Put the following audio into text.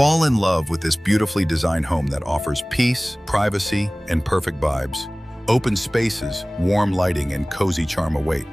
Fall in love with this beautifully designed home that offers peace, privacy, and perfect vibes. Open spaces, warm lighting, and cozy charm await.